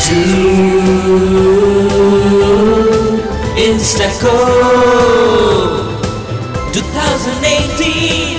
to INXTACO 2018.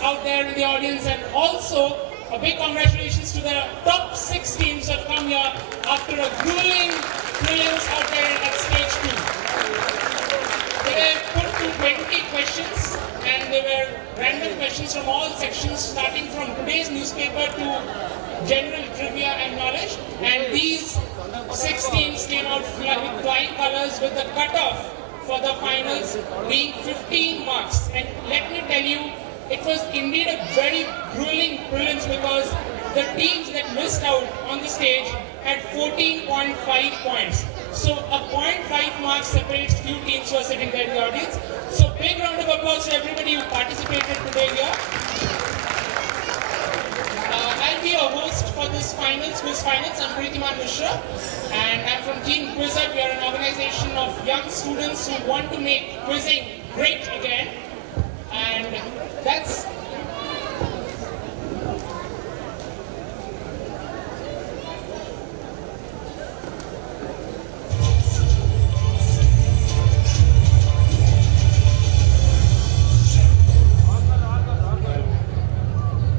Out there in the audience, and also a big congratulations to the top 6 teams who have come here after a grueling prelims out there at stage 2. They were put to 20 questions, and they were random questions from all sections, starting from today's newspaper to general trivia and knowledge. And these 6 teams came out with flying colors, with the cutoff for the finals being 15 marks. And let me tell you, it was indeed a very grueling prelims, because the teams that missed out on the stage had 14.5 points. So a 0.5 mark separates few teams who are sitting there in the audience. So big round of applause to everybody who participated today here. I'll be a host for this finals, quiz finals. I'm Preetiman Mishra, and I'm from Team Quizzer. We are an organization of young students who want to make quizzing great again. And that's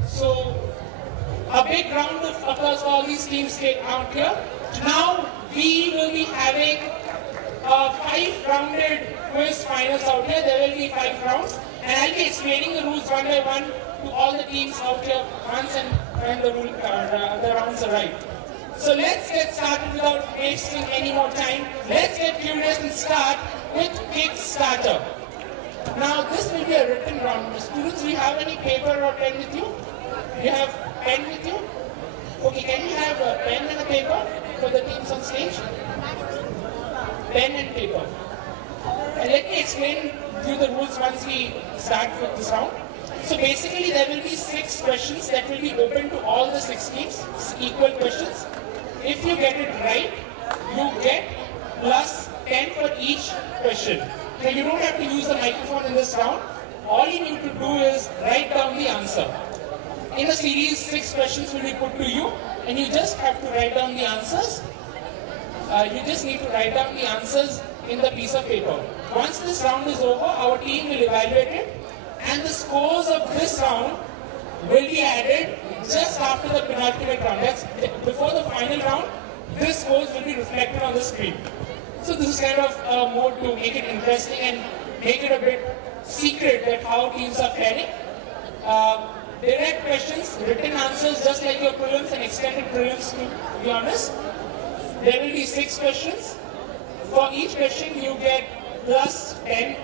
so a big round of applause for all these teams out here. Now we will be having a 5-rounded quiz finals out here. There will be 5 rounds. And I'll be explaining the rules one by one to all the teams out here once and when the rounds arrive. So let's get started without wasting any more time. Let's get curious and start with Kickstarter. Now this will be a written round. Students, do you have any paper or pen with you? You have pen with you? Okay, can you have a pen and a paper for the teams on stage? Pen and paper. And let me explain you the rules once we start with this round. So basically there will be 6 questions that will be open to all the 6 teams, equal questions. If you get it right, you get plus 10 for each question. Now you don't have to use the microphone in this round. All you need to do is write down the answer. In a series, 6 questions will be put to you, and you just have to write down the answers. You just need to write down the answers in the piece of paper. Once this round is over, our team will evaluate it, and the scores of this round will be added just after the penultimate round. That's before the final round. This scores will be reflected on the screen. So this is kind of a mode to make it interesting and make it a bit secret that how teams are faring. Direct questions, written answers, just like your prelims and extended prelims, to be honest. There will be 6 questions. For each question, you get plus 10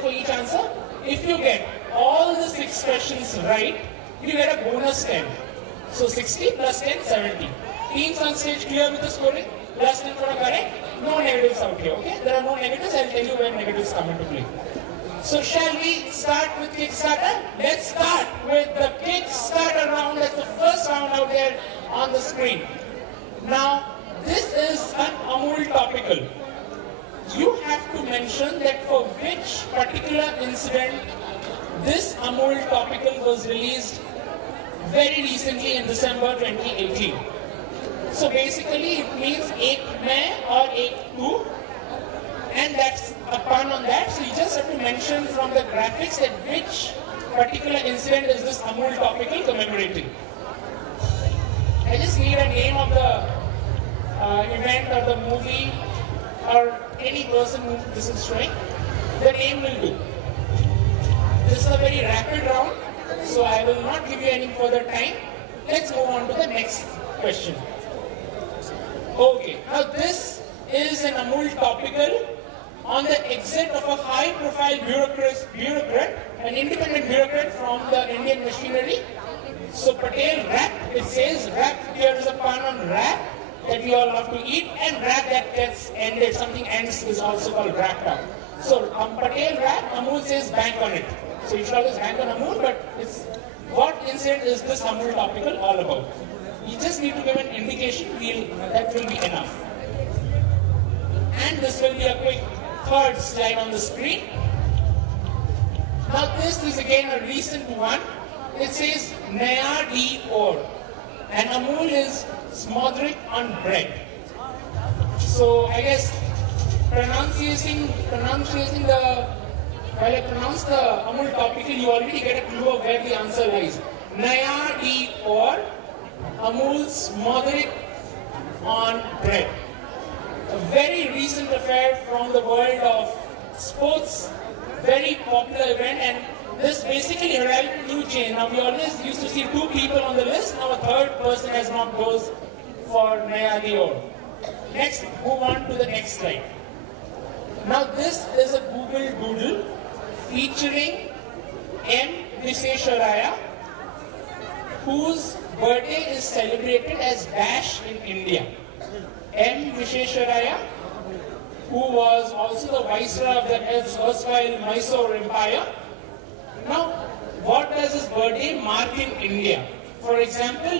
for each answer. If you get all the 6 questions right, you get a bonus 10. So 60 plus 10, 70. Teams on stage clear with the scoring, plus 10 for a correct. No negatives out here, okay? There are no negatives. I'll tell you when negatives come into play. So shall we start with Kickstarter? Let's start with the Kickstarter round. That's the first round out there on the screen. Now, this is an Amul topical. You have to mention that for which particular incident this Amul topical was released very recently in December 2018. So basically it means ek main or ek tu, and that's a pun on that. So you just have to mention from the graphics that which particular incident is this Amul topical commemorating. I just need a name of the event or the movie or any person who this is showing. The name will do. This is a very rapid round, so I will not give you any further time. Let's move on to the next question. Okay, now this is an Amul topical on the exit of a high-profile bureaucrat, an independent bureaucrat from the Indian machinery. So Patel wrap, it says wrap, here is a pun on wrap that we all love to eat, and wrap that gets ended, something ends is also called wrapped up. So Patel wrap, Amul says bank on it. So you should always bank on Amul, but it's what incident is this Amul topical all about? You just need to give an indication, that will be enough. And this will be a quick third slide on the screen. Now this is again a recent one. It says Naya di or, and Amul is smothering on bread. So I guess pronunciating the, while I pronounce the Amul topical, you already get a clue of where the answer lies. Naya di or, Amul smothering on bread. A very recent affair from the world of sports, very popular event, and this basically heralded a new change. Now we always used to see 2 people on the list, now a third person has not goes for Naya Dior. Next, move on to the next slide. Now this is a Google Doodle featuring M. Visesharaya, whose birthday is celebrated as Dash in India. M. Visesharaya, who was also the viceroy of the erstwhile Mysore Empire. Now, what does his birthday mark in India? For example,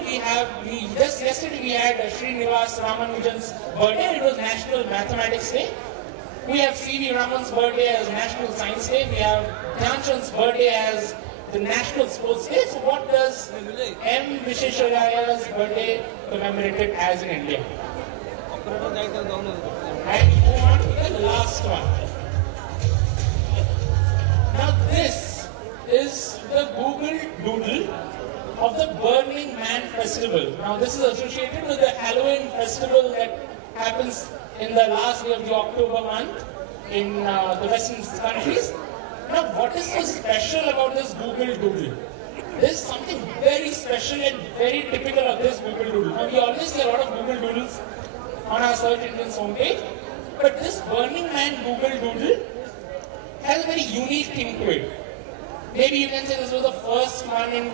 just yesterday we had Srinivas Ramanujan's birthday. It was National Mathematics Day. We have C.V. Raman's birthday as National Science Day. We have Dhyanchand's birthday as the National Sports Day. So what does M. Viseswaraya's birthday commemorated as in India? And we move on to the last one. Now this is the Google Doodle of the Burning Man Festival. Now this is associated with the Halloween festival that happens in the last day of the October month in the Western countries. Now what is so special about this Google Doodle? There's something very special and very typical of this Google Doodle. Now we always see a lot of Google Doodles on our Search Engine's homepage, but this Burning Man Google Doodle has a very unique thing to it. Maybe you can say this was the first one in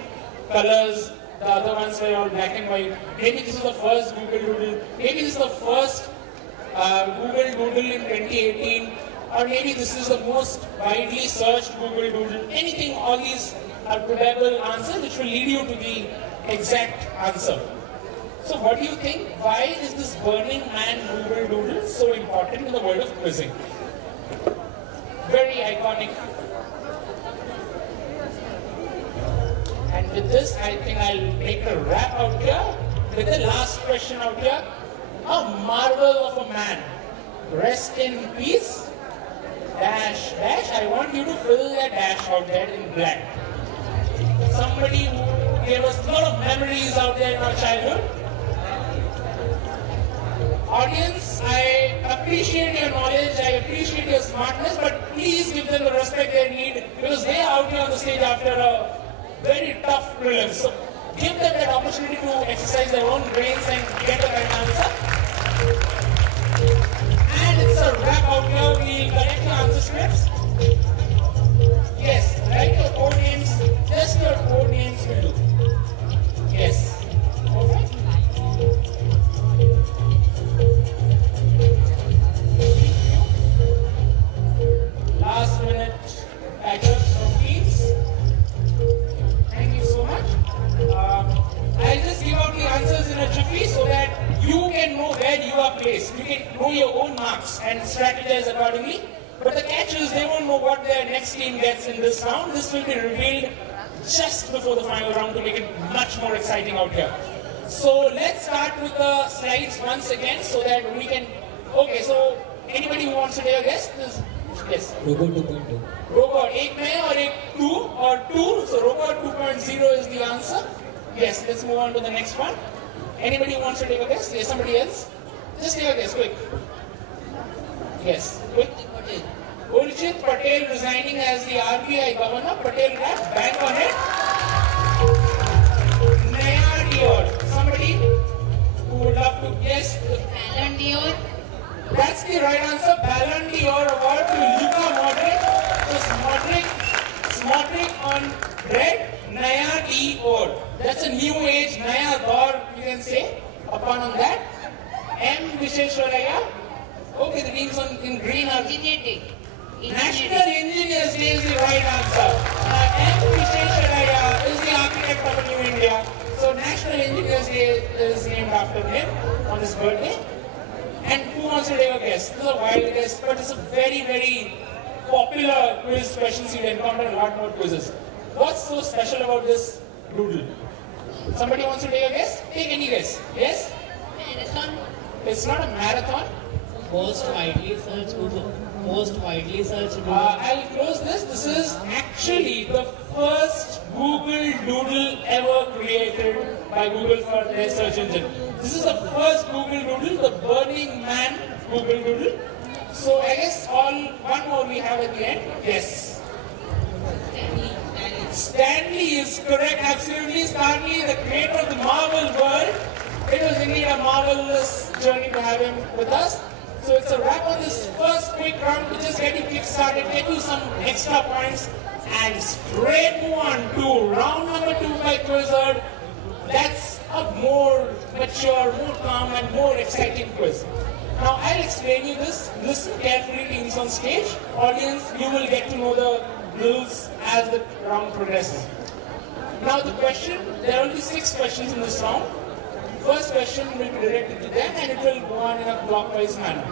colors, the other ones were all black and white. Maybe this is the first Google Doodle. Maybe this is the first Google Doodle in 2018. Or maybe this is the most widely searched Google Doodle. Anything, all these are probable answers which will lead you to the exact answer. So what do you think? Why is this Burning Man Google Doodle so important in the world of quizzing? Very iconic. And with this, I think I'll make a wrap out here. With the last question out here. A marvel of a man. Rest in peace. Dash, dash. I want you to fill that dash out there in black. Somebody who gave us a lot of memories out there in our childhood. Audience, I appreciate your knowledge, I appreciate your smartness, but please give them the respect they need because they are out here on the stage after a very tough prelim. So give them that opportunity to exercise their own brains and get the right answer. And it's a wrap out here. We'll collect your answer scripts. Yes, write your code names. Just your code names will do. Yes. Perfect. Last minute backups from teams. Thank you so much. I'll just give out the answers in a jiffy so that you can know where you are placed. You can know your own marks and strategize accordingly. But the catch is they won't know what their next team gets in this round. This will be revealed just before the final round to make it much more exciting out here. So let's start with the slides once again so that we can... Okay, so anybody who wants to take a guess? Yes. Robot 2.2. Robot 8 mein or 8.2 or 2. So Robot 2.0 is the answer. Yes, let's move on to the next one. Anybody who wants to take a guess? Yes, somebody else? Just take a guess, quick. Yes, quick. Urjit Patel resigning as the RBI governor. Patel rap, bank on it. Naya Dior. Somebody who would love to guess? Ballon d'Or. That's the right answer. Ballon d'Or award to Luka Modric. So Modric on bread. Naya Dior. That's a new age, Naya Daur, you can say, upon on that. M. Visheshwaraya. Okay, the teams in green are National Engineers Day is the right answer. M. Visheshwaraya is the architect of a new India. So National Engineers Day is named after him on his birthday. And who wants to take a guess? This is a wild guess, but it's a very, very popular quiz questions. You'll encounter a lot more quizzes. What's so special about this doodle? Somebody wants to take a guess? Take any guess. Yes? Marathon. It's not a marathon. Most widely searched Google. Most widely searched Google. I'll close this. This is actually the first Google Doodle ever created by Google for their search engine. This is the first Google Doodle, the Burning Man Google Doodle. So I guess one more we have at the end. Yes. Stanley is correct, absolutely. Stanley, the creator of the Marvel world. It was indeed a marvelous journey to have him with us. So it's a wrap on this first quick round to just get you kick-started, get you some extra points, and straight move on to round number 2 by Quizzard. That's a more mature, more calm, and more exciting quiz. Now I'll explain you this. Listen carefully, teams on stage. Audience, you will get to know the rules as the round progresses. Now the question, there will be 6 questions in this round. First question will be directed to them and it will go on in a clockwise manner.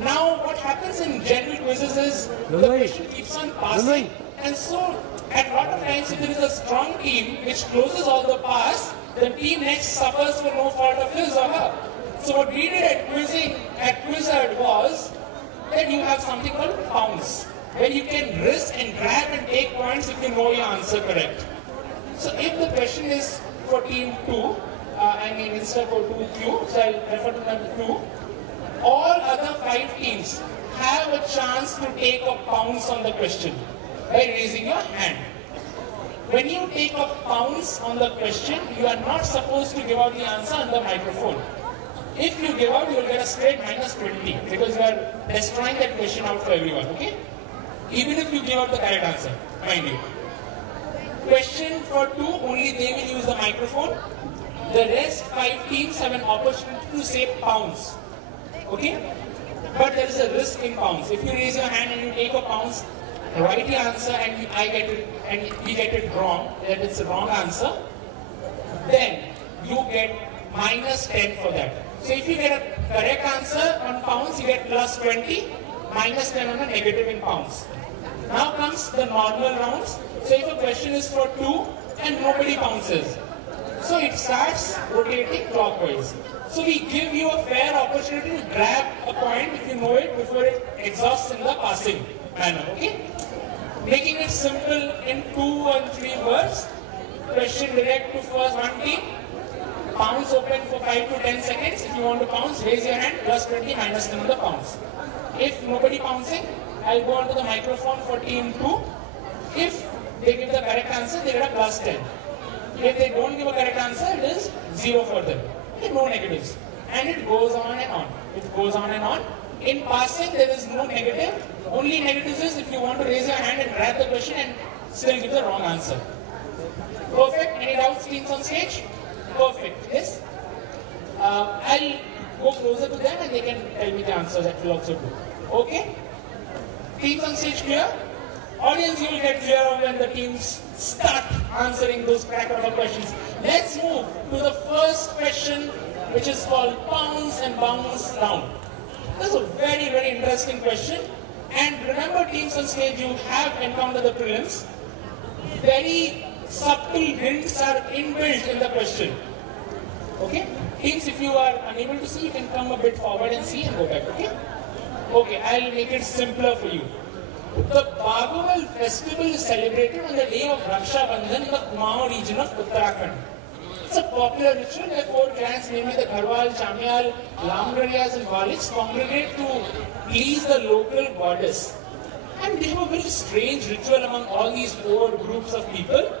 Now what happens in general quizzes is the question keeps on passing, and so at a lot of times if there is a strong team which closes all the pass, the team next suffers for no fault of his or her. So what we did at Quizzard was that you have something called pounce, where you can risk and grab and take points if you know your answer correct. So if the question is for team 2, INXTACO 2Q, so I'll refer to them 2, all other 5 teams have a chance to take a pounce on the question by raising your hand. When you take a pounce on the question, you are not supposed to give out the answer on the microphone. If you give out, you will get a straight -20 because you are destroying that question out for everyone, okay? Even if you give out the correct answer, mind you. Question for 2, only they will use the microphone. The rest 5 teams have an opportunity to say pounce, okay? But there is a risk in pounce. If you raise your hand and you take a pounce, write your answer and I get it and we get it wrong, that it's a wrong answer, then you get -10 for that. So if you get a correct answer on pounce, you get +20, -10 on a negative in pounds. Now comes the normal rounds. So if a question is for 2 and nobody pounces, so it starts rotating clockwise. So we give you a fair opportunity to grab a point if you know it before it exhausts in the passing manner, okay? Making it simple in 2 and 3 words. Question direct to first one team. Pounce open for 5 to 10 seconds. If you want to pounce, raise your hand, +20, -10 on the pounce. If nobody pouncing, I'll go on to the microphone for team 2. If they give the correct answer, they get a +10. If they don't give a correct answer, it is 0 for them. Okay, no negatives. And it goes on and on. It goes on and on. In passing, there is no negative. Only negatives is if you want to raise your hand and grab the question and still give the wrong answer. Perfect. Any doubts, teams on stage? Perfect. Yes? I'll go closer to them and they can tell me the answer. That will also do. Okay? Teams on stage clear? Audience, you will get clearer when the teams start answering those cracker questions. Let's move to the first question, which is called pounce and bounce round. This is a very, very interesting question. And remember, teams on stage, you have encountered the prelims. Very subtle hints are inbuilt in the question. Okay? Teams, if you are unable to see, you can come a bit forward and see and go back. Okay? Okay, I'll make it simpler for you. The Bhagwal festival is celebrated on the day of Raksha Bandhan in the Kumaon region of Uttarakhand. It's a popular ritual where 4 clans, namely the Gharwal, Chamyal, Lamgariyas and Waliks, congregate to please the local goddess. And they have a very strange ritual among all these 4 groups of people,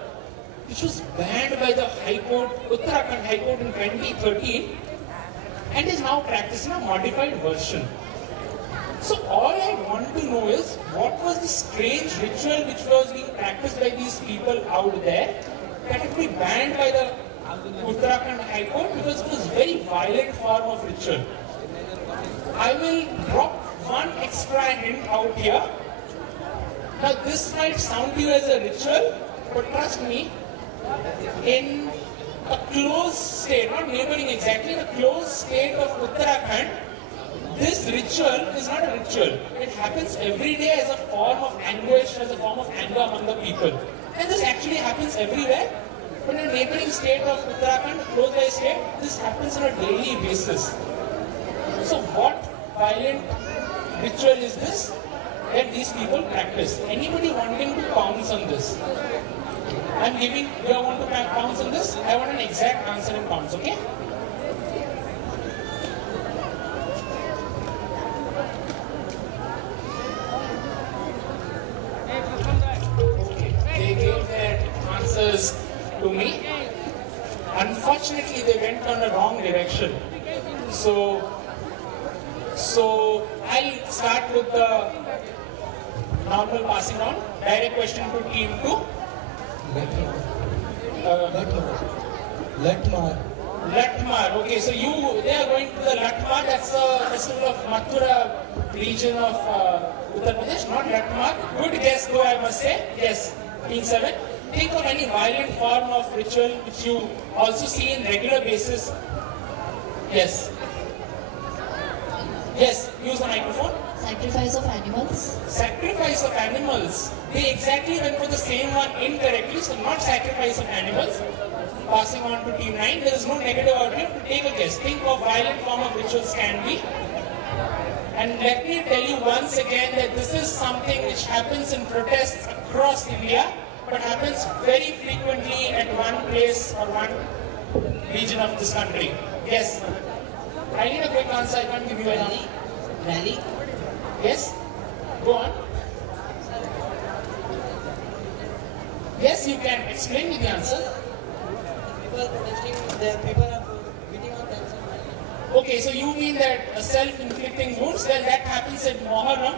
which was banned by the High Court, Uttarakhand High Court in 2013, and is now practiced in a modified version. So all I want to know is, what was the strange ritual which was being practiced by these people out there, category banned by the Uttarakhand High Court because it was a very violent form of ritual. I will drop one extra hint out here. Now this might sound to you as a ritual, but trust me, in a closed state, not neighboring exactly, in a closed state of Uttarakhand, this ritual is not a ritual. It happens every day as a form of anguish, as a form of anger among the people. And this actually happens everywhere. But in a neighboring state of Uttarakhand, close by state, this happens on a daily basis. So what violent ritual is this that these people practice? Anybody wanting to pounce on this? I'm giving, do you want to pounce on this? I want an exact answer in pounds, okay? They gave their answers to me. Unfortunately, they went on a wrong direction. So I'll start with the normal passing on. Direct question to team 2. Latmar. Okay, so they are going to the Latmar. That's a festival of Mathura region of Uttar Pradesh, not Latmar. Good guess though, I must say. Yes, team 7. Think of any violent form of ritual which you also see in regular basis. Yes. Yes, use the microphone. Sacrifice of animals. Sacrifice of animals. They exactly went for the same one incorrectly, so not sacrifice of animals. Passing on to team 9, there is no negative out here. To take a guess, think of violent form of rituals can be. And let me tell you once again that this is something which happens in protests across India, but happens very frequently at one place or one region of this country. Yes. I need a quick answer, I can't give you any. Rally. Yes? Go on. Yes, you can explain me the answer. People protesting, people are beating on themselves. Okay, so you mean that self-inflicting wounds, well that happens at Moharram.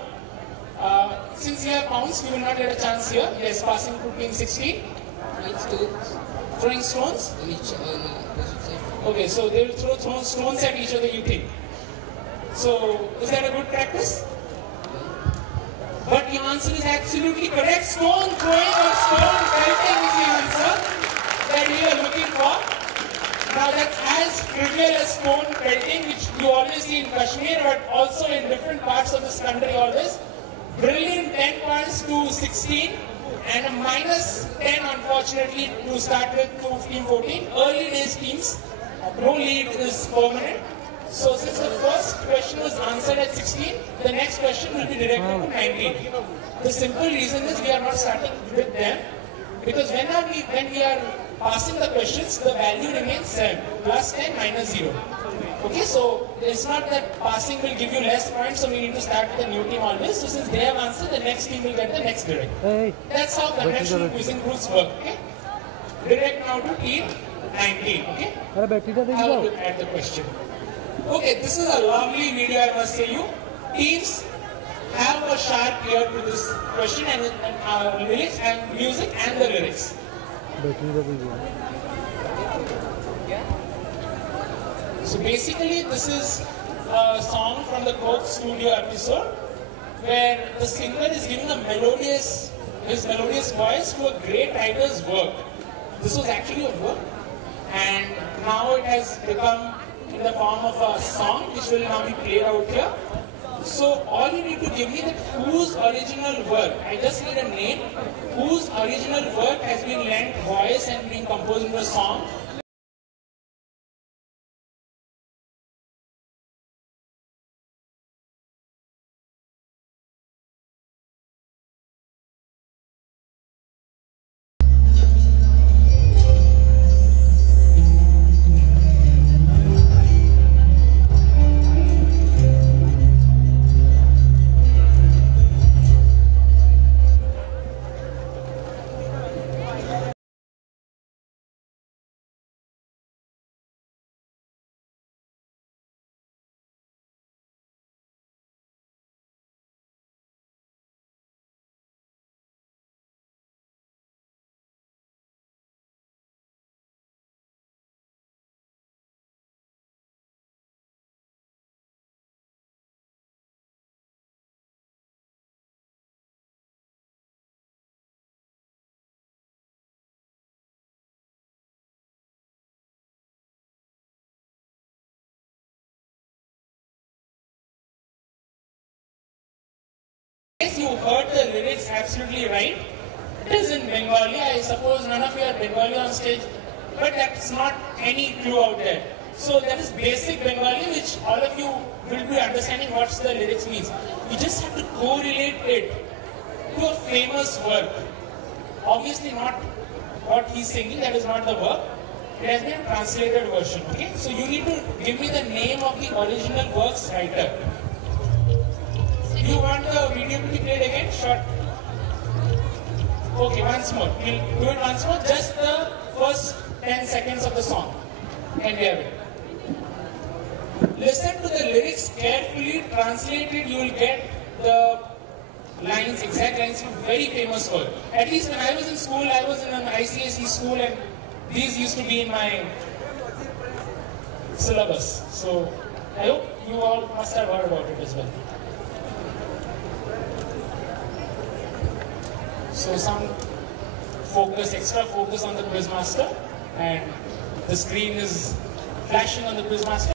Since you have pounced, you will not get a chance here. Yes, passing to team 16. Throwing stones? Okay, so they will throw stones at each other, you think. So, is that a good practice? But your answer is absolutely correct. Stone throwing or stone pelting is the answer that we are looking for. Now that's as trivial as stone pelting, which you always see in Kashmir, but also in different parts of this country always. Brilliant 10 points to 16 and a minus 10 unfortunately to start with to team 14. Early days teams, no lead is permanent. So since the first question was answered at 16, the next question will be directed to 19. The simple reason is we are not starting with them because when we are passing the questions, the value remains 7, plus 10, minus 0. Okay, so it's not that passing will give you less points, so we need to start with a new team always. So since they have answered, the next team will get the next direct. That's how conventional quizzing rules work. Okay? Direct now to team 19. Okay? Have a look at the question. Okay, this is a lovely video, I must say you. Teams have a sharp ear to this question and lyrics and music and the lyrics. So basically this is a song from the Coke Studio episode where the singer is giving his melodious voice to a great writer's work. This was actually a work and now it has become in the form of a song which will now be played out here. So all you need to give me that whose original work, I just need a name, whose original work has been lent voice and been composed into a song. absolutely right. It is in Bengali. I suppose none of you are Bengali on stage, but that's not any clue out there. So that is basic Bengali, which all of you will be understanding what the lyrics means. You just have to correlate it to a famous work. Obviously not what he's singing, that is not the work. It has been a translated version, okay? So you need to give me the name of the original work's writer. Do you want the video to be played again? Short. Okay, once more. We'll do it once more. Just the first 10 seconds of the song. And we have it. Listen to the lyrics carefully. Translated, you will get the lines, exact lines from very famous work. At least when I was in school, I was in an ICSE school and these used to be in my syllabus. So I hope you all must have heard about it as well. So some focus, extra focus on the Quizmaster, and the screen is flashing on the Quizmaster.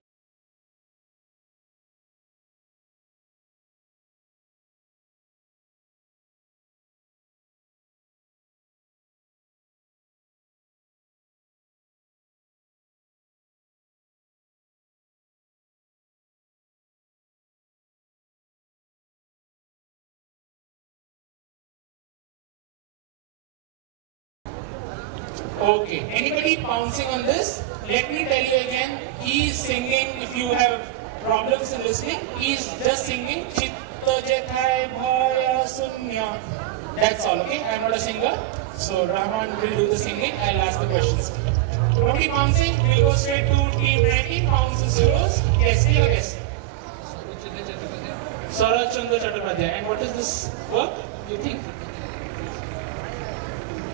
Okay, anybody pouncing on this? Let me tell you again, he is singing, if you have problems in listening, he is just singing Chitta Jathai Bhaya Sunya. That's all, okay? I am not a singer, so Rahman will do the singing, I'll ask the questions. Nobody pouncing, we'll go straight to team 19, pounces zeros. Yes, clear, yes. Saurabh Chandra Chattopadhyay. And what is this work, you think?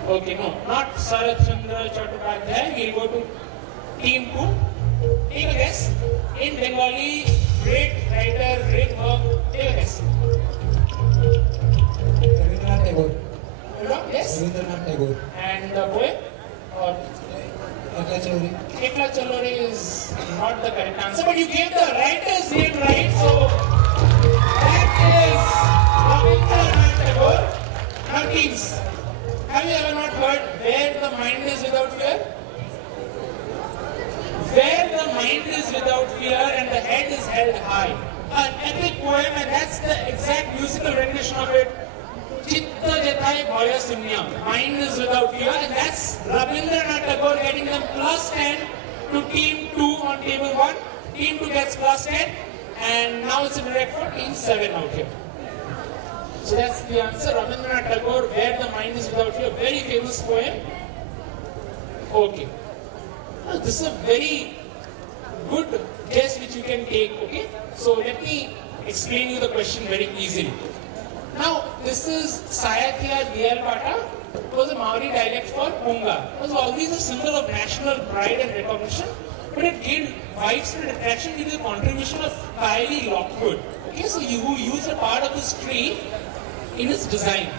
Okay, no, not Saurabh Chandra Chattopadhyay. We'll go to team 2. Take a guess. In Bengali, great writer, great work. Take a guess. Rabindranath Tagore. Yes? Rabindranath Tagore. And the poem? Or Ekla Chalori. Ekla Chalori is not the correct answer, but you gave the writer's name right, so that is Rabindranath Tagore. Now teams, have you ever not heard Where the Mind is Without Fear? Where the mind is without fear and the head is held high. An epic poem, and that's the exact musical rendition of it. Chitta Jathai Bhaya Sunya. Mind is without fear, and that's Rabindranath Tagore getting them plus 10 to team 2 on table 1. Team 2 gets plus 10, and now it's a direct for team 7 out here. So that's the answer. Rabindranath Tagore, Where the Mind is Without Fear. Very famous poem. Okay. Now, this is a very good guess which you can take, okay? So let me explain you the question very easily. Now, this is Sayatya Diyalpata. It was a Maori dialect for Punga. It was always a symbol of national pride and recognition, but it gained widespread attraction due to the contribution of Kylie Lockwood. Okay, so who used a part of this tree in his design.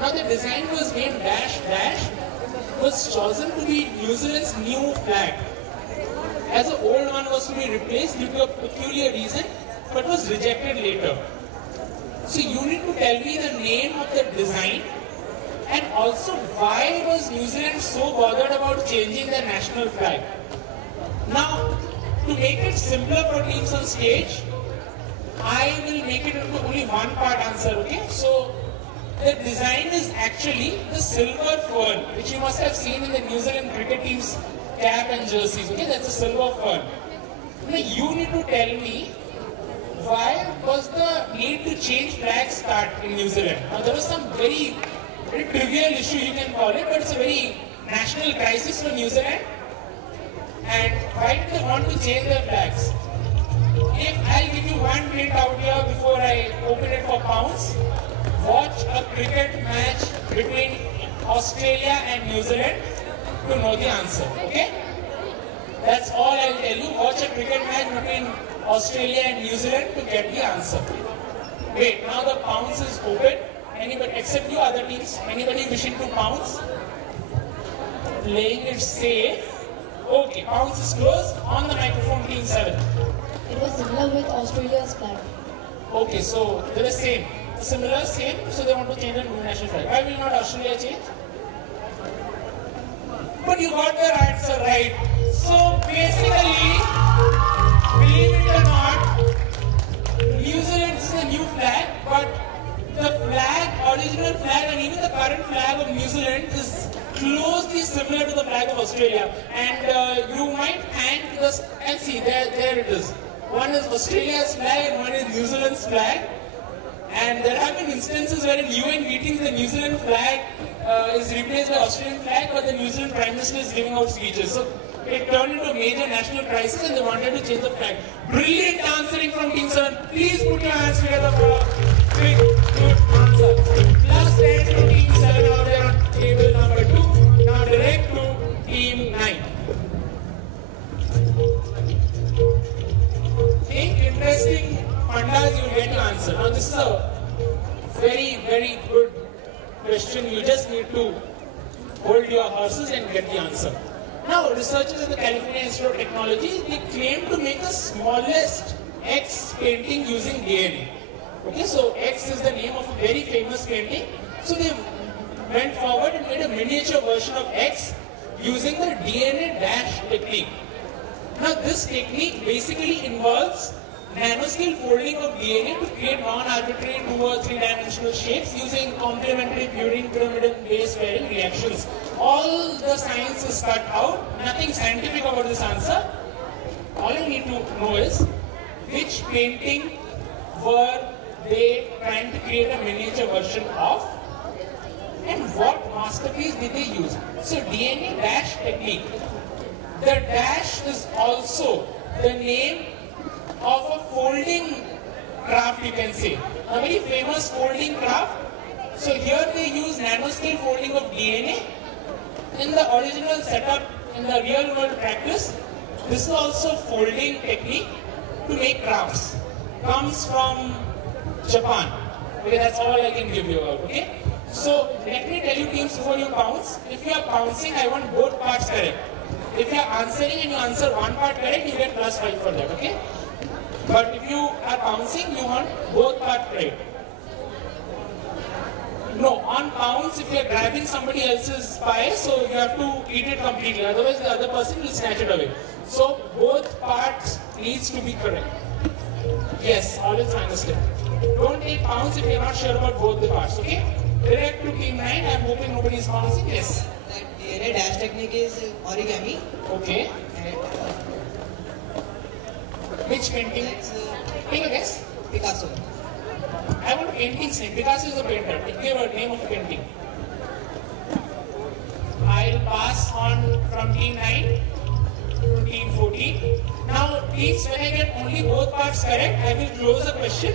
Now, the design was named Dash Dash, was chosen to be New Zealand's new flag, as the old one was to be replaced due to a peculiar reason, but was rejected later. So you need to tell me the name of the design and also why was New Zealand so bothered about changing their national flag. Now, to make it simpler for teams on stage, I will make it into only one part answer, okay? So, the design is actually the silver fern, which you must have seen in the New Zealand cricket team's cap and jerseys, okay? That's a silver fern. Now, you need to tell me why was the need to change flags start in New Zealand? Now, there was some very trivial issue, you can call it, but it's a very national crisis for New Zealand. And why did they want to change their flags? If I'll give you one hint out here before I open it for pounds, watch a cricket match between Australia and New Zealand to know the answer, okay? That's all I'll tell you. Watch a cricket match between Australia and New Zealand to get the answer. Wait, now the pounds is open. Anybody, except you other teams, anybody wishing to pounce? Playing it safe. Okay, pounds is closed. On the microphone, team 7. It was similar with Australia's flag. Okay, so they're the same. similar, same, so they want to change the national flag. Why will not Australia change? But you got the answer right. So basically, believe it or not, New Zealand is a new flag, but the flag, original flag and even the current flag of New Zealand is closely similar to the flag of Australia. And you might hang this, and see, there it is. One is Australia's flag and one is New Zealand's flag. And there have been instances where in UN meetings the New Zealand flag is replaced by Australian flag, but the New Zealand Prime Minister is giving out speeches. So it turned into a major national crisis and they wanted to change the flag. Brilliant answering from Team 7. Please put your hands together for a quick, good answer. Plus 10 to Team 7 out there on table number 2. Now direct to Team 9. Think interesting fundas, you will get your answer. Now this is a very, very good question. You just need to hold your horses and get the answer. Now, researchers at the California Institute of Technology, they claim to make the smallest X painting using DNA. Okay, so X is the name of a very famous painting. So they went forward and made a miniature version of X using the DNA dash technique. Now, this technique basically involves nanoscale folding of DNA to create non-arbitrary 2 or 3-dimensional shapes using complementary purine pyrimidine base pairing reactions. All the science is cut out, nothing scientific about this answer. All you need to know is which painting were they trying to create a miniature version of and what masterpiece did they use. So DNA dash technique. The dash is also the name of a folding craft, you can say. A very famous folding craft. So here they use nanoscale folding of DNA. In the original setup, in the real world practice, this is also folding technique to make crafts. Comes from Japan. Okay, that's all I can give you out. Okay. So let me tell you teams before you bounce. If you are bouncing, I want both parts correct. If you are answering and you answer one part correct, you get +5 for that. Okay. But if you are bouncing, you want both parts correct. No, on bounce, if you are grabbing somebody else's pie, so you have to eat it completely. Otherwise, the other person will snatch it away. So both parts needs to be correct. Yes, always find a step. Don't take bounce if you are not sure about both the parts. Okay. Direct to Team 9. I am hoping nobody is bouncing. Yes. That DNA dash technique is origami. Okay. And which painting? that's Take a guess. Picasso. I want a painting's name. Picasso is a painter. Give a name of a painting. I'll pass on from Team 9 to Team 14. Now, teams, when I get only both parts correct, I will close the question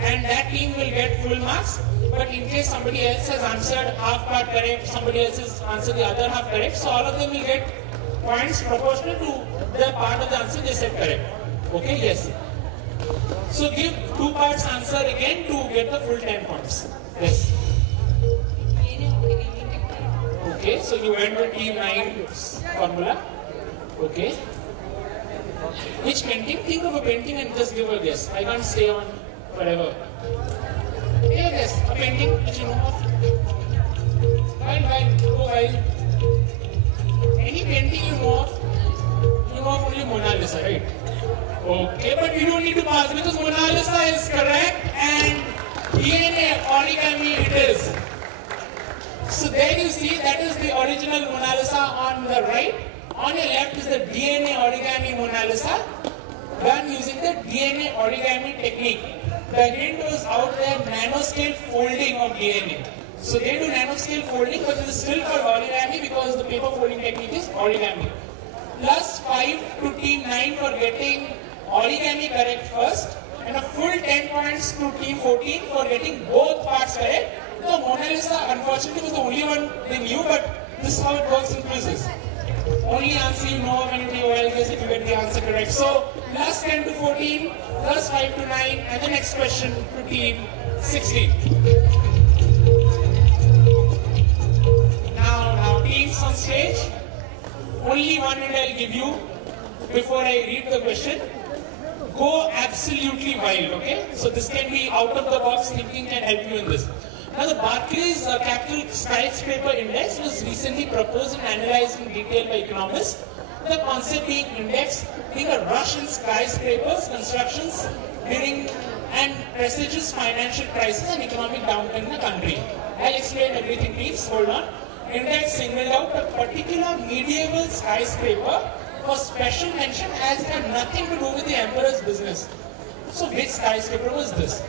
and that team will get full marks. But in case somebody else has answered half part correct, somebody else has answered the other half correct, so all of them will get points proportional to the part of the answer they said correct. Okay, yes. So give 2 parts answer again to get the full 10 points. Yes. Okay, so you went with Team 9's formula. Okay. Which painting? Think of a painting and just give a guess. I can't stay on forever. Take a guess. A painting which you know of. While. Any painting you know of only Mona Lisa, right? Okay, but you don't need to pass because Mona Lisa is correct and DNA origami it is. So there you see that is the original Mona Lisa on the right. On your left is the DNA origami Mona Lisa done using the DNA origami technique. The hint was out there, nanoscale folding of DNA. So they do nanoscale folding, but it is still called origami because the paper folding technique is origami. +5 to Team 9 for getting origami correct first, and a full 10 points to Team 14 for getting both parts correct. The Mona Lisa, unfortunately, was the only one they knew, but this is how it works in quizzes. Only answer you know when you do well guess if you get the answer correct. So, +10 to 14, +5 to 9, and the next question to Team 16. Now, teams on stage. Only one minute I'll give you before I read the question. go absolutely wild, okay? So this can be out of the box thinking can help you in this. Now the Barclays Capital Skyscraper Index was recently proposed and analyzed in detail by economists. The concept being index being a rush in skyscrapers, constructions during and presages financial crisis and economic downturn in the country. I'll explain everything please, hold on. Index singled out a particular medieval skyscraper for special mention as it had nothing to do with the emperor's business. So which skyscraper was this?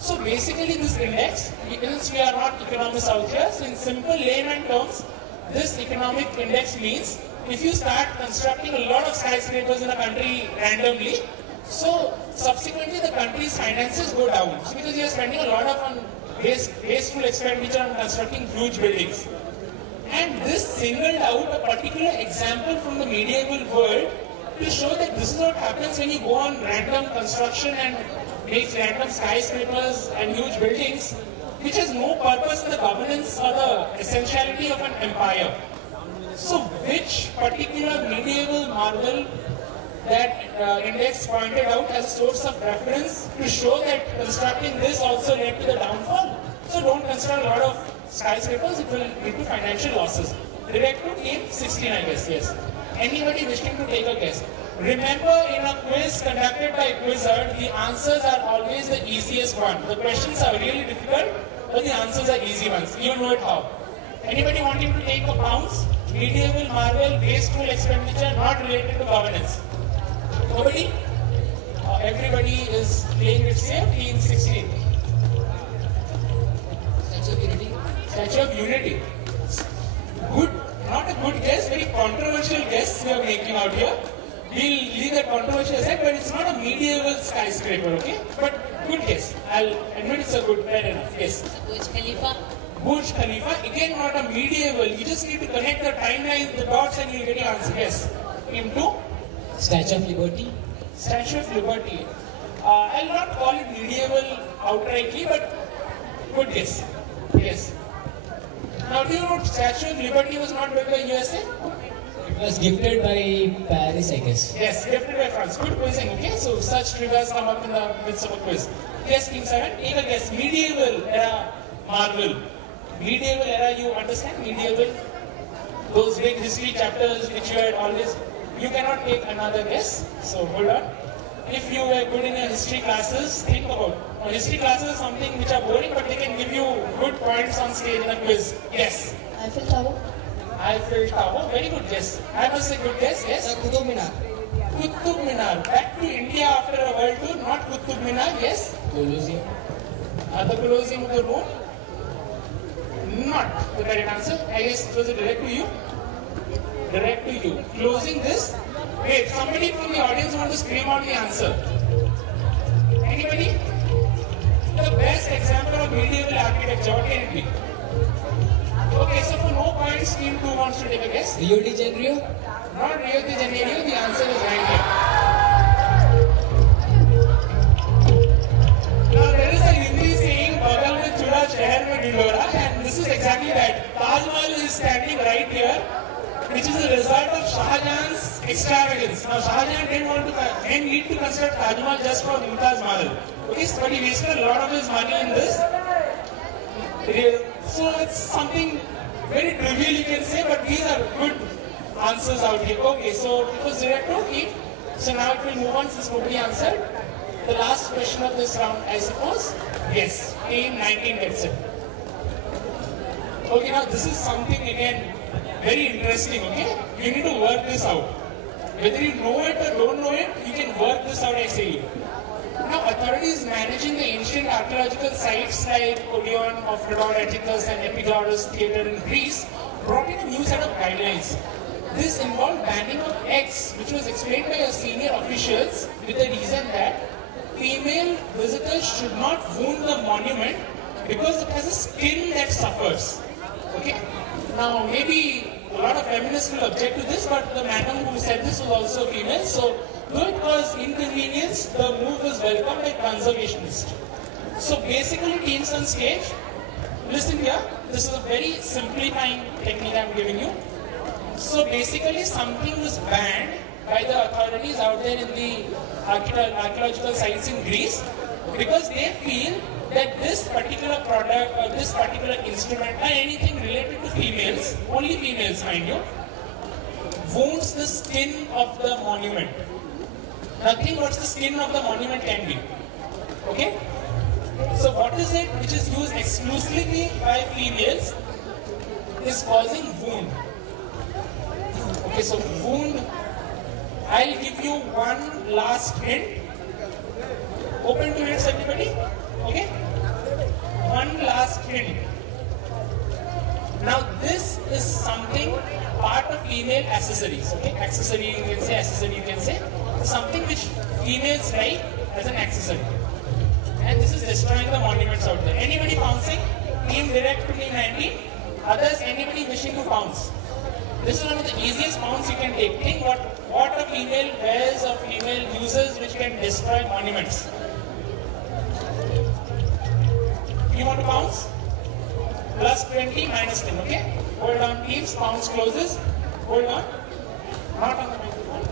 So basically this index, since we are not economists out here, so in simple layman terms, this economic index means if you start constructing a lot of skyscrapers in a country randomly, so subsequently the country's finances go down. So because you are spending a lot of wasteful expenditure on constructing huge buildings. And this singled out a particular example from the medieval world to show that this is what happens when you go on random construction and make random skyscrapers and huge buildings, which has no purpose in the governance or the essentiality of an empire. So which particular medieval marvel that index pointed out as a source of reference to show that constructing this also led to the downfall? So don't construct a lot of skyscrapers, it will lead to financial losses. Direct to team 16, I guess, yes. Anybody wishing to take a guess? Remember, in a quiz conducted by Quizard, the answers are always the easiest one. The questions are really difficult, but the answers are easy ones. You know it how. Anybody wanting to take a bounce? Medieval marvel, wasteful expenditure, not related to governance. Nobody? Everybody is playing it safe. Team 16. Statue of Unity. Statue of Unity. Good, not a good guess, very controversial guess we are making out here. We'll leave that controversial aside, but it's not a medieval skyscraper, okay? But good guess. I'll admit it's a good, fair enough. Yes. Burj Khalifa. Burj Khalifa, again not a medieval. You just need to connect the timelines, the dots, and you'll get your answer. Yes. Team 2. Statue of Liberty. Statue of Liberty. I'll not call it medieval outrightly, but good guess. Yes. Now, do you know Statue of Liberty was not built by USA? It was gifted by Paris, I guess. Yes, gifted by France. Good quizzing, okay? So, such trivias come up in the midst of a quiz. Yes, Team 7, take a guess. Medieval era marvel. Medieval era, you understand? Medieval? Those big history chapters which you had always... You cannot take another guess. So, hold on. If you were good in your history classes, think about it. History classes are something which are boring, but they can give you good points on stage in a quiz. Yes. Eiffel Tower. Eiffel Tower. Very good guess. I must say good guess. Yes. Qutub Minar. Qutub Minar. Back to India after a world tour. Not Qutub Minar. Yes. Colosseum. The Colosseum of the Rome. Not the correct answer. I guess it was a direct to you. Direct to you. Closing this. Wait, somebody from the audience want to scream out the answer. Anybody? The best example of medieval architecture. What can it be? Okay, so for no points, team 2 wants to take a guess. Rio de Janeiro. Not Rio de Janeiro, the answer is right here. Now there is a Hindi saying, "Bagal mein chura, shahar mein ghilora," and this is exactly that. Taj Mahal is standing right here, which is a result of Shah Jahan's extravagance. Now Shah Jahan didn't need to construct Taj Mahal just for Mumtaz Mahal. Okay, but he wasted a lot of his money in this. So it's something very trivial you can say, but these are good answers out here. Okay, so it was direct to team. So now it will move on since nobody answered. The last question of this round, I suppose. Yes, team 19 gets it. Okay, now this is something again very interesting, okay? You need to work this out. Whether you know it or don't know it, you can work this out, I say. Now, authorities managing the ancient archaeological sites like Odeon of Atticus and Epidaurus Theatre in Greece brought in a new set of guidelines. This involved banning of eggs, which was explained by senior officials with the reason that female visitors should not wound the monument because it has a skin that suffers. Okay? Now, maybe a lot of feminists will object to this, but the madam who said this was also female. So, though it was inconvenience, the move was welcomed by conservationists. So, basically, teams on stage, listen here. This is a very simplifying technique I'm giving you. So, basically, something was banned by the authorities out there in the archaeological sites in Greece, because they feel that this particular product or this particular instrument or anything related to females, only females mind you, wounds the skin of the monument. Nothing what the skin of the monument can be. Okay? So what is it which is used exclusively by females is causing wound. Okay, so wound, I'll give you one last hint. Open to it, everybody. Okay? One last hint. Now this is something part of female accessories. Okay? Accessory you can say, accessory you can say. Something which females like as an accessory. And this is destroying the monuments out there. Anybody bouncing? Team direct to team 19. Others, anybody wishing to bounce? This is one of the easiest bounce you can take. Think what a female wears or female uses which can destroy monuments. You want to bounce? Plus 20, minus 10, okay? Hold on teams, bounce closes. Hold on. Not on the microphone.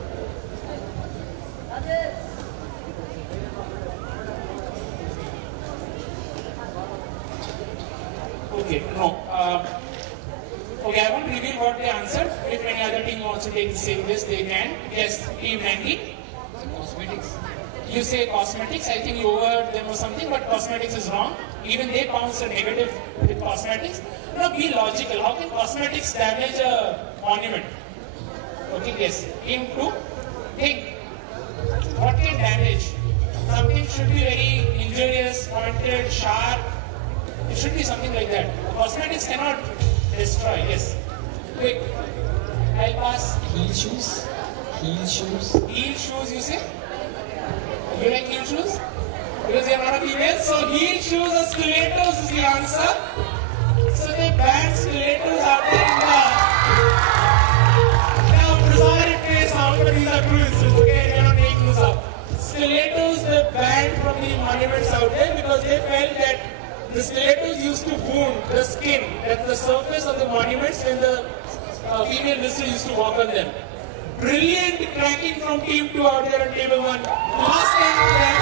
Okay, no. Okay, I won't reveal what they answered. If any other team wants to take the same list, they can. Yes, team 19. Cosmetics. You say cosmetics, I think you overheard them or something, but cosmetics is wrong. Even they bounce a negative with cosmetics. No, be logical. How can cosmetics damage a monument? Okay, yes. Team 2. Think. What can damage? Something should be very injurious, pointed, sharp. It should be something like that. Cosmetics cannot destroy. Yes. Quick. I'll pass. Heel shoes. Heel shoes. Heel shoes, you say? You like heel shoes? Because you are not a female. So heel shoes or stilettos is the answer. So they banned stilettos out there in the... Now, bizarre it may sound, but these are true instances. Okay, we are not making this up. Stilettos they banned from the monuments out there because they felt that the stilettos used to wound the skin, that's the surface of the monuments when the female visitor used to walk on them. Brilliant cracking from team 2 out there on table 1. Last 10 to them.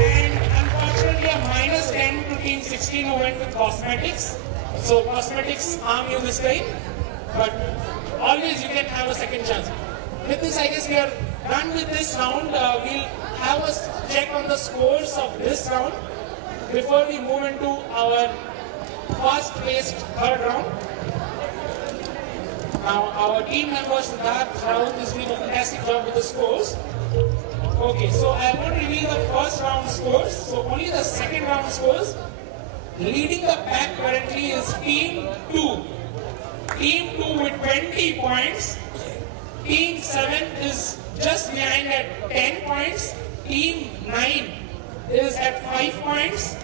And unfortunately a minus 10 to team 16 who went with cosmetics. So cosmetics harm you this time. But always you can have a second chance. With this, I guess we are done with this round. We'll have a check on the scores of this round before we move into our fast-paced third round. Now, our team members in that round is doing a fantastic job with the scores. Okay, so I won't reveal the first round scores, so only the second round scores. Leading the pack currently is Team 2. Team 2 with 20 points. Team 7 is just behind at 10 points. Team 9 is at 5 points.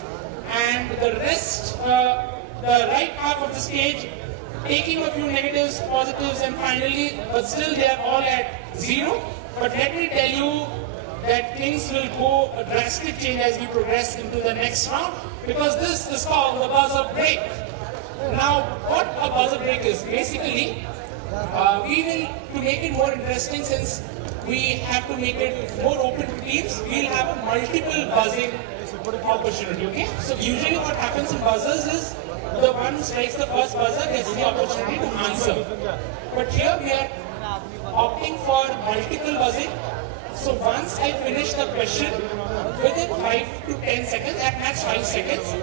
And the rest, the right half of the stage, taking a few negatives, positives, and finally, but still they are all at 0. But let me tell you that things will go a drastic change as we progress into the next round, because this is called the buzzer break. Now, what a buzzer break is, basically, we will, to make it more interesting, since we have to make it more open to teams, we'll have a multiple buzzing opportunity, okay? So usually what happens in buzzers is, the one who strikes the first buzzer gets the opportunity to answer. But here we are opting for multiple buzzing. So once I finish the question, within 5 to 10 seconds, at max 5 seconds,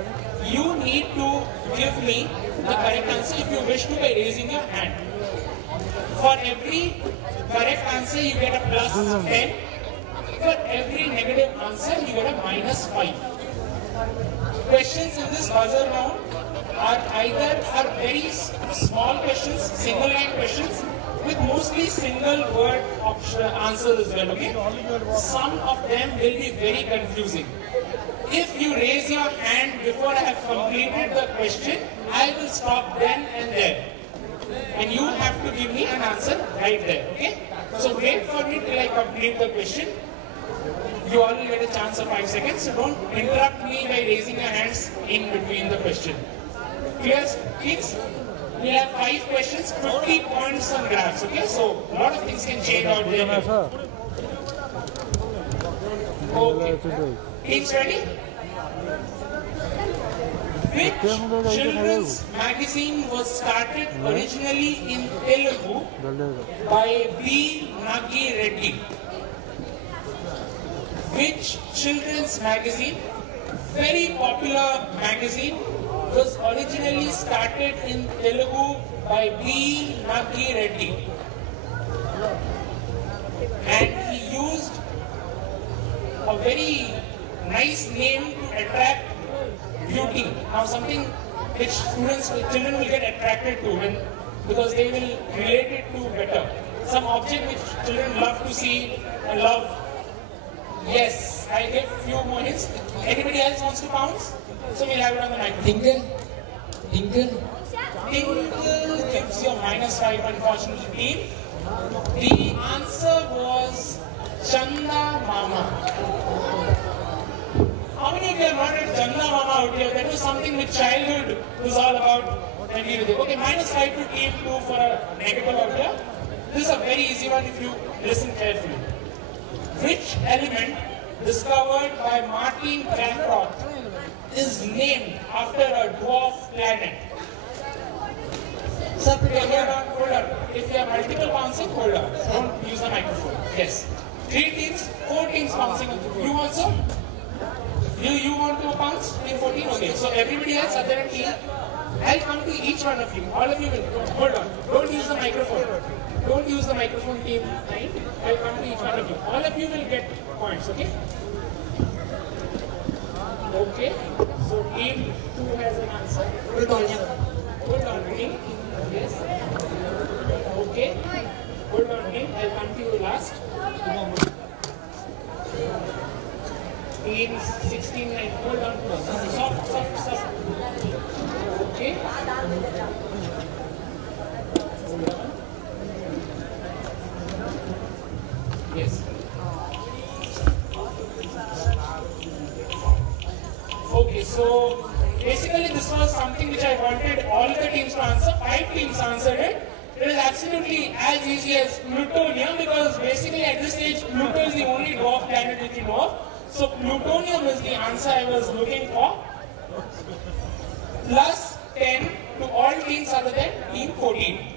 you need to give me the correct answer if you wish to by raising your hand. For every correct answer, you get a plus 10. For every negative answer, you get a minus 5. Questions in this buzzer round are very small questions, single line questions, with mostly single word answers as well, okay? Some of them will be very confusing. If you raise your hand before I have completed the question, I will stop then and there. And you have to give me an answer right there, okay? So wait for me till I complete the question. You all will get a chance of 5 seconds, so don't interrupt me by raising your hands in between the question. Clear, please? We have 5 questions, 50 points on graphs, okay? So, a lot of things can change out there. Okay. Teams ready? Which children's magazine was started originally in Telugu by B. Nagi Reddy? Which children's magazine, very popular magazine, was originally started in Telugu by B. Nagi Reddy? And he used a very nice name to attract beauty. Now something which children will get attracted to because they will relate it to better. Some object which children love to see and love. Yes, I gave few more hints. Anybody else wants to pounce? So we'll have it on the mic. Tingle. Tingle gives you -5, unfortunately, team. The answer was Chanda Mama. How many of you have not read Chanda Mama out here? That was something which childhood was all about when we were there. Okay, -5 to team 2 for a negative out here. This is a very easy one if you listen carefully. Which element discovered by Martin Bancroft is named after a dwarf planet? Hold on. If you have multiple bouncing, hold on. Don't use the microphone. Yes. 3 teams, 4 teams bouncing. You also? You want to bounce? Team 14? Okay. So everybody else other than team, I'll come to each one of you. All of you will. Hold on. Don't use the microphone. Don't use the microphone, team 9. I'll come to each one of you. All of you will get points, okay? Okay. So team 2 has an answer. Hold on, team. Yes. Okay. Hold on, team. I'll come to you last. Team 16, 9. Hold on. Soft. Okay. Hold on. Yes. Okay, so basically this was something which I wanted all the teams to answer. 5 teams answered it. It is absolutely as easy as plutonium because basically at this stage Pluto is the only dwarf planet which we know of. So plutonium is the answer I was looking for. Plus 10 to all teams other than team 14.